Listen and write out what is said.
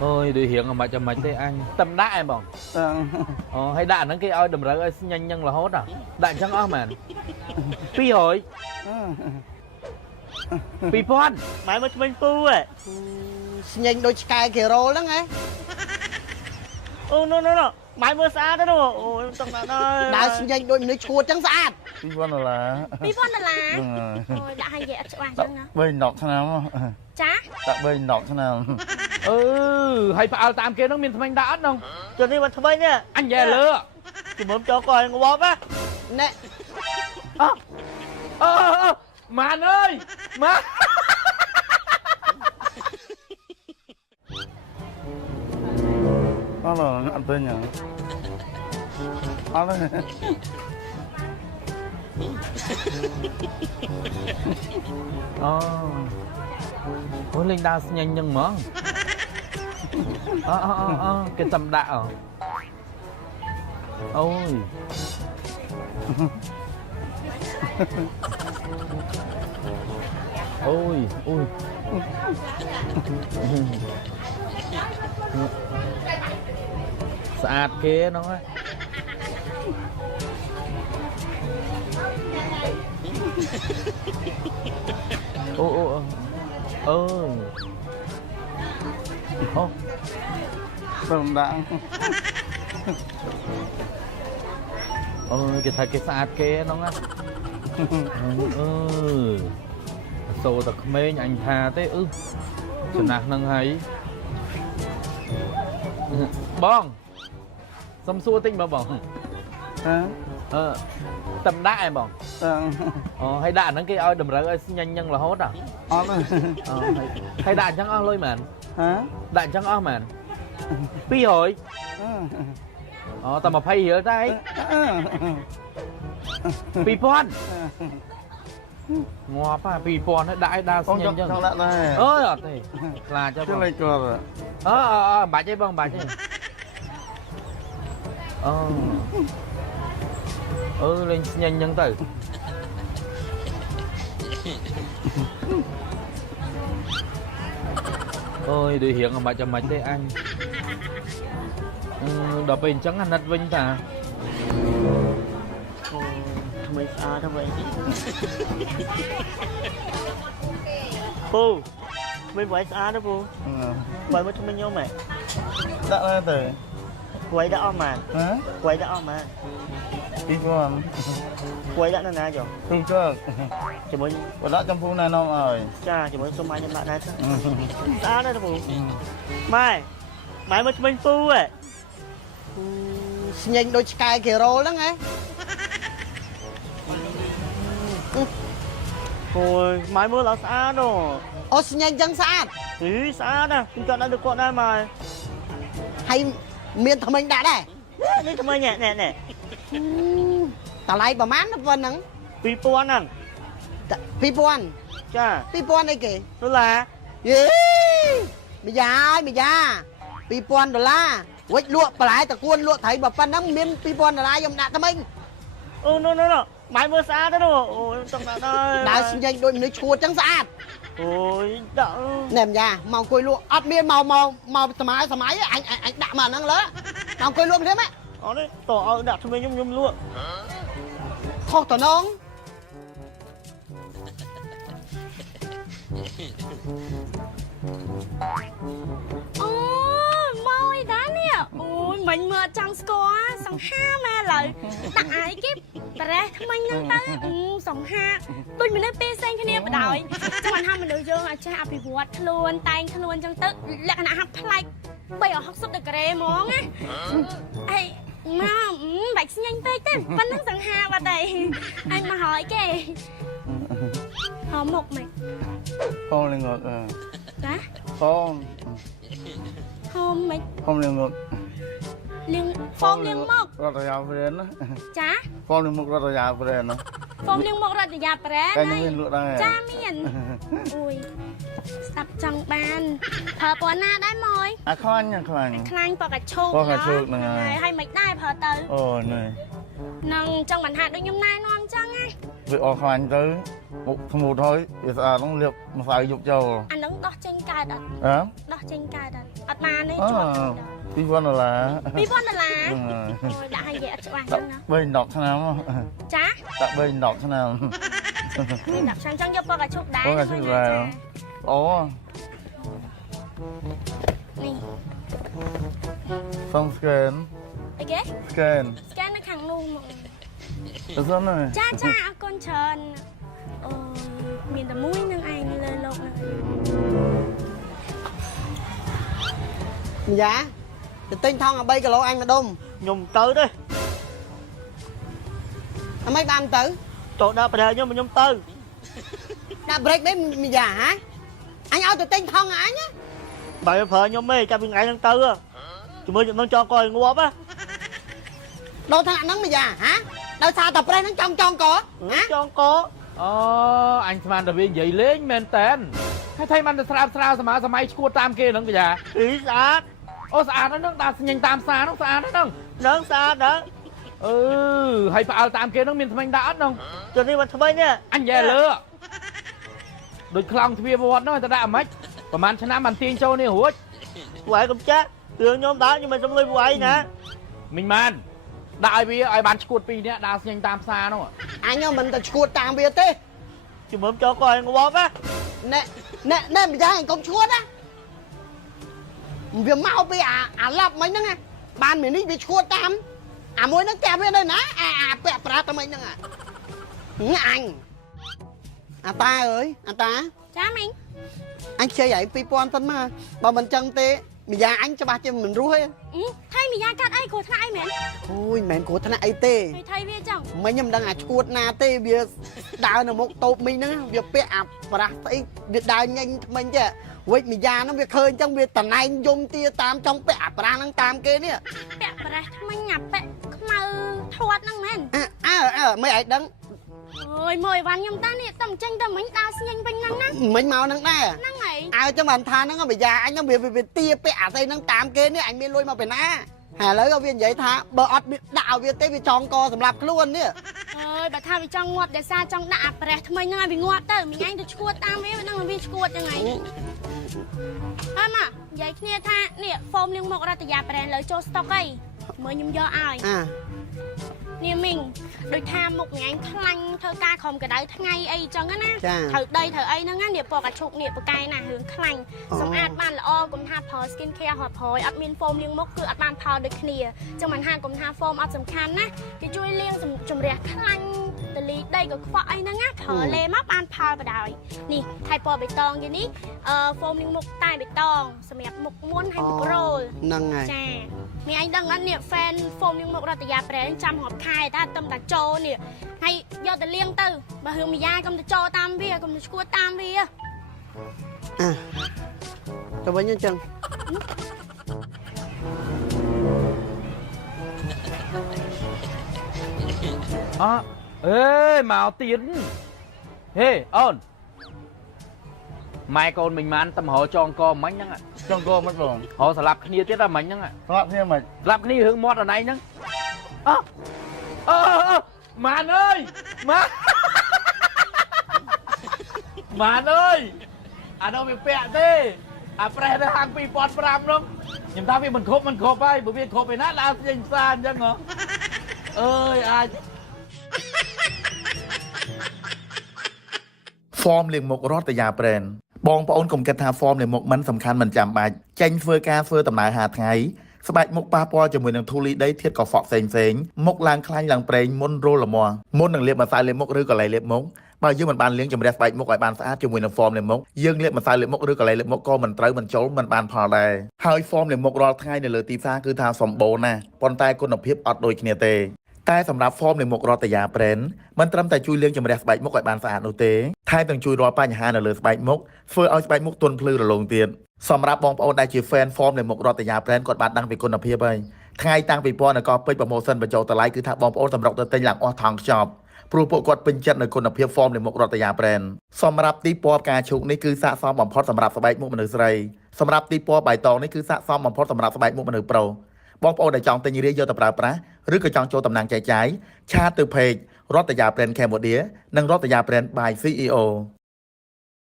Thôi đi hiện mà cho mày thế anh tâm đá em bỏng hay đạn nó cái ơi đầm rỡ ơi nhanh nhân là hốt à đạn chẳng ó mà pi hồi pi pon mày mới mình phu ấy nhanh đôi sky kia rô lắm nghe ô nó mày mới xa đó đâu ôi tao nói đã nhanh đôi mình chua trắng sạch Pi Pon là Ôi, đã hay vậy cho anh chẳng hả? bên nọc thế nào Chá? tại bên nọc thế nào hay phải tạm kia nó miền thằng anh đã ớt không cho nên mà thôi nha anh về lừa thì bấm cho coi ngô bóp á nè màn ơi màn đó là ăn tên nhỉ đó đấy ôi linh đa nhanh nhân món cái tâm đạo ôi ôi sạch kia nó ấy Đồng đạn cái thằng cái sạch kia nó á sô tập mê anh thà thế cho nạc nâng hay bong xong xua tinh mà bong tầm đá em bong hay đạn nó cái ơi đầm rỡ ơi nhanh nhân là hốt à hay đạn chẳng ó lôi màn đạn chẳng ó màn pi hồi tao mà phay hiểu đây pi pon ngoa pa pi pon nó đại đa không nhanh trong đạn này thì là cho chứ bong lên cờ rồi bà chơi bong bà chơi lên nhanh nhân từ ôi đi hiện mà cho mày thế anh đợt bên trắng anh nát vinh ta mày xa đâu vậy phu mình quay xa đó phu quay mới cho mình nhau mày đã lên từ quay đã om mà quay đã om mà Pi Pon quay đã nè rồi không chưa chỉ mới còn đã trong phu này non rồi cha chỉ mới số mai nhân bạn này xa đó phu mày mới cho mình phu ấy nhanh đôi sky kia rô lắm nghe ôi mày mới là xa đâu ô nhanh trắng sạch ý xa nè không chọn đã được con đây mà hay miền thằng mình đã đâyนี่ทำไมเนี่ย tao lấy bà mán nó vân nắng ปีปวนนั่น pi pon จ้า pi pon đây kì นั่นแหละ mày già pi pon đô la quét lụa bà lại ta cuốn lụa thấy bà pan nắng miền pi pon đô la dòng đạn thằng mình โอ้โน่นไม้เมื่อซาได้ด้วยโอ้ยต้องมาได้ đã nhanh đôi mình chua trắng sạch โอ้ยเด้อ nèm già màu cùi lụa ấp miên màu thoải mái anh đạ mà năng lớn màu cùi lụa thế mẹ อ๋อนี่ต่อเอาดักทำไมยุ่มๆลวก thôi tao nón Môi đá nè ôi mình mơ trong score sòng ha mà lời đại cái bà ra thằng mình nhân tới sòng ha tôi mình nói pe sen cái này bà đòi cho mình ham mình được dương là cha bị vượt luôn tay luôn trong tức là cái nào học play bây giờ học sắp được cái món á ai mà bạch nhanh tay tên vẫn đang sòng ha vào đây anh mà hỏi cái họ một mày con lên ngược hả con hôm mày con lên ngược liên phong liên mộc rất là giàu về nó chá con lên ngược rất là giàu về nó ฟอมเลี้ยงหมกรัตยาแปร cái những lựa đây จ้าเมียนอุ้ยสับจังบานเพอปวหน้าได้มอย à khoan nha khoan คลางปอกกระโชก ปอกกระโชกไง ให้ไม่ได้เพอเตอ ồ này นังจังบันหาด้วยยมนายนอนจังไง វាអស់ខ្លាញ់ទៅមុខស្មូតហើយវាស្អាតហ្នឹងលាបម្សៅយកចូល អានឹងដោះចេញកើតអត់ ហ៎ ដោះចេញកើតអត់បានទេ អឺ ជាប់ $2,000 $2,000 អូយ ហ្នឹងហើយ ដាក់ឲ្យនិយាយអត់ច្បាស់ចឹងណា 3-10ឆ្នាំ ចា ដាក់3-10ឆ្នាំ នេះដាក់ឆ្នាំចឹងយកពកឲ្យជប់ដែរ ពកឲ្យជប់ដែរ អូ នេះ សុំ scan អីគេ scan ស្កែននៅខាងនោះមក ទៅសិនហើយ ចាចាអរគុណច្រើនអូមានតែមួយនឹងឯងលើលោកហ្នឹង ម្យ៉ាទៅទិញថងឲ្យ3គីឡូអញម្ដុំ ខ្ញុំទៅទេ អមិនបានទៅ តោដាក់ប្រែខ្ញុំទៅ ដាក់ break នេះម្យ៉ាហ៎អញឲ្យទៅទិញថងឲ្យអញណា បាយប្រើខ្ញុំទេចាប់ពីថ្ងៃហ្នឹងទៅជាមួយខ្ញុំចង់កឲ្យងាប់ណា ដល់ថ្នាក់ហ្នឹងម្យ៉ាហ៎ដល់សារតែប្រេះហ្នឹងចង់កហ៎ ចង់ក អូអញស្មានតែវានិយាយលេងមែនតែនហើយថៃមិនទៅស្រាវសម័យឈួតតាមគេហ្នឹងកាយ៉ា អីស្អាត អូស្អាតហ្នឹងដាក់ស្ញែងតាមសារហ្នឹងស្អាតហ្នឹង នឹងស្អាតណាស់ ហើយផ្អើលតាមគេហ្នឹងមានថ្មិញដាក់អត់ហ្នឹង ចុះនេះមិនថ្មីនេះ អញយ៉ែលើដូចខ្លោងទ្វារវត្តហ្នឹងតែដាក់អាម៉េចប្រហែលឆ្នាំបានទាញចូលនេះរួច ពួកឯងកុំចាក់រឿងខ្ញុំដាក់ខ្ញុំមិនសុំលុយពួកឯងណា មិញបានដាក់ឲ្យវាឲ្យបានឈួត2នាក់ដាក់ស្ញែងតាមសារហ្នឹង អញមិនទៅឈួតតាមវាទេ ជំនុំចង់កឲ្យងាប់ណា ណែម្យ៉ាអញកុំឈួតណាវាមកពីអាឡប់មិញហ្នឹងណាបានមីនេះវាឈួតតាមអាមួយហ្នឹងតែវានៅណាអាពាក់ប្រាតែមិញហ្នឹងអញអាតាអើយអាតា ចាមីង អញខ្ចីឲ្យ2000សិនមកបើមិនចឹងទេម្យ៉ាអញច្បាស់ជាមិនរស់ទេ ថៃមីយ៉ាកាត់អីគ្រោះថ្នាក់អីមែន អូយមិនមែនគ្រោះថ្នាក់អីទេ ហើយថៃវាចឹង មិញខ្ញុំមិនដឹងអាឈួតណាទេវាដើរនៅមុខតូបមីងហ្នឹងវាពាក់អាប្រាស់ស្អីវាដើរញញថ្មិញទេវិចម្យ៉ាហ្នឹងវាឃើញចឹងវាតណែងយំទាតាមចង់ពាក់អាប្រាស់ហ្នឹងតាមគេនេះ ពាក់ប្រេះថ្មិញអាពាក់ខ្មៅធាត់ហ្នឹងមែន មិនឯងដឹង អូយមើលអីវ៉ាន់ខ្ញុំតានេះតែមិនចេញតែមិញដើរស្ញែងវិញហ្នឹងណា មិញមកហ្នឹងដែរ ហ្នឹងហើយ អើចឹងបានថាហ្នឹងម្យ៉ាអញហ្នឹងវាទាពាក់អាស្អីហ្នឹងតាមគេនេះអញមានលុយមកពីណាហើយឥឡូវក៏វានិយាយថាបើអត់ដាក់ឲ្យវាទេវាចងកសម្រាប់ខ្លួននេះ អើយបើថាវាចង់ងាប់ដោយសារចង់ដាក់អាប្រេះថ្មិញហ្នឹងឲ្យវាងាប់ទៅមីងឯងទៅឈួតតាមវាហ្នឹងវាឈួតចឹងហើយហើយមកនិយាយគ្នាថានេះហ្វូមលាងមុខរតយាប្រេះលើចូលស្តុកអីមើលខ្ញុំយកឲ្យ នេះមីងដូចថាមុខញ៉ាំខ្លាញ់ធ្វើការខំកដៅថ្ងៃអីចឹងណាត្រូវដីត្រូវអីហ្នឹងណានេះពកកាឈុកនេះបកែណារឿងខ្លាញ់សម្អាតបានល្អកុំថាប្រើ skin care ហត់ប្រយអត់មានហ្វូមលាងមុខគឺអត់បានផលដូចគ្នាចឹងមិនថាកុំថាហ្វូមអត់សំខាន់ណាគេជួយលាងជំរះខ្លាញ់តលីដីក៏ខ្វក់អីហ្នឹងណាប្រើលេមកបានផលបដ ாய் នេះថៃពណ៌បៃតងគេនេះហ្វូមលាងមុខតែបៃតងសម្រាប់មុខមុនហើយមុខរោល ហ្នឹងហើយ ចាមីអញដឹងអត់នេះ fan ហ្វូមលាងមុខរតយាប្រេងចាំរាប់ខែតែតែចូលនេះហើយយកទៅលាងទៅបើរឿងមីយ៉ាកុំទៅចូលតាមវាកុំទៅឈួតតាមវា ទៅវិញអញ្ចឹង អេមកទៀតហេអូនម៉ែកូនមិញបានតែមករចងកមិញហ្នឹង ចង់កមិនបង ហៅស្លាប់គ្នាទៀតតែមិញហ្នឹង ស្លាប់គ្នាមិន ស្លាប់គ្នារឿងមាត់អណៃហ្នឹងម៉ានអើយម៉ានអើយអានោះវាពាក់ទេអាប្រេះទៅហាង2005ហ្នឹងខ្ញុំថាវាមិនគ្រប់ហើយបើវាគ្រប់ឯណាឡើងចេញផ្សារអញ្ចឹងហ៎អើយអាច ហ្វមលាងមុខរតយាប្រេនបងប្អូនកុំគិតថាហ្វមលាងមុខមិនសំខាន់មិនចាំបាច់ចេញធ្វើការធ្វើដំណើរ5ថ្ងៃស្បែកមុខប៉ះពាល់ជាមួយនឹងធូលីដីធាតុកខ្វក់ផ្សេងមុខឡើងខ្លាញ់ឡើងប្រេងមុនរលមាស់មុននឹងលាបម្សៅលាបមុខឬកន្លែងលាបមុខបើយើងមិនបានលាងជំរះស្បែកមុខឲ្យបានស្អាតជាមួយនឹងហ្វមលាងមុខយើងលាបម្សៅលាបមុខឬកន្លែងលាបមុខក៏មិនត្រូវមិនចូលមិនបានផលដែរហើយហ្វមលាងមុខរាល់ថ្ងៃនៅលើទីផ្សារគឺថាសម្បូរណាស់ប៉ុន្តែគុណភាពអត់ដូចគ្នាទេតែសម្រាប់ហ្វមលាងមុខរតយាប្រេនមិនត្រឹមតែជួយលាងជំរះស្បែកមុខឲ្យបានស្អាតនោះទេថែមទាំងជួយរាល់បញ្ហានៅលើស្បែកមុខធ្វើឲ្យស្បែកមុខទន់ភ្លឺរលោងទៀតសម្រាប់បងប្អូនដែលជា fan ហ្វមលាងមុខរតយាប្រេនគាត់បានដឹងពីគុណភាពហើយថ្ងៃតាំងពីពណ៌នគរពេជ្រ promotion បញ្ចូលតម្លៃគឺថាបងប្អូនសម្រុកទៅទិញឡើងអស់ថងខ្ចប់ព្រោះពួកគាត់ពេញចិត្តនៅគុណភាពហ្វមលាងមុខរតយាប្រេនសម្រាប់ទីពណ៌ផ្កាឈូកនេះគឺស័ក្តិសមបំផុតសម្រាប់ស្បែកមុខមនុស្សស្រីសម្រាប់ទីពណ៌បៃតងនេះគឺស័ក្តិសមបំផុតសម្រាប់ស្បែកមុខមនុស្សប្រុសបងប្អូនដែលចង់ទិញរាយយកទៅប្រើប្រាស់ឬក៏ចង់ចូលតំណែងចែកចាយឆាតទៅ page រដ្ឋយាប្រេន Cambodia និងរដ្ឋយាប្រេន by CEO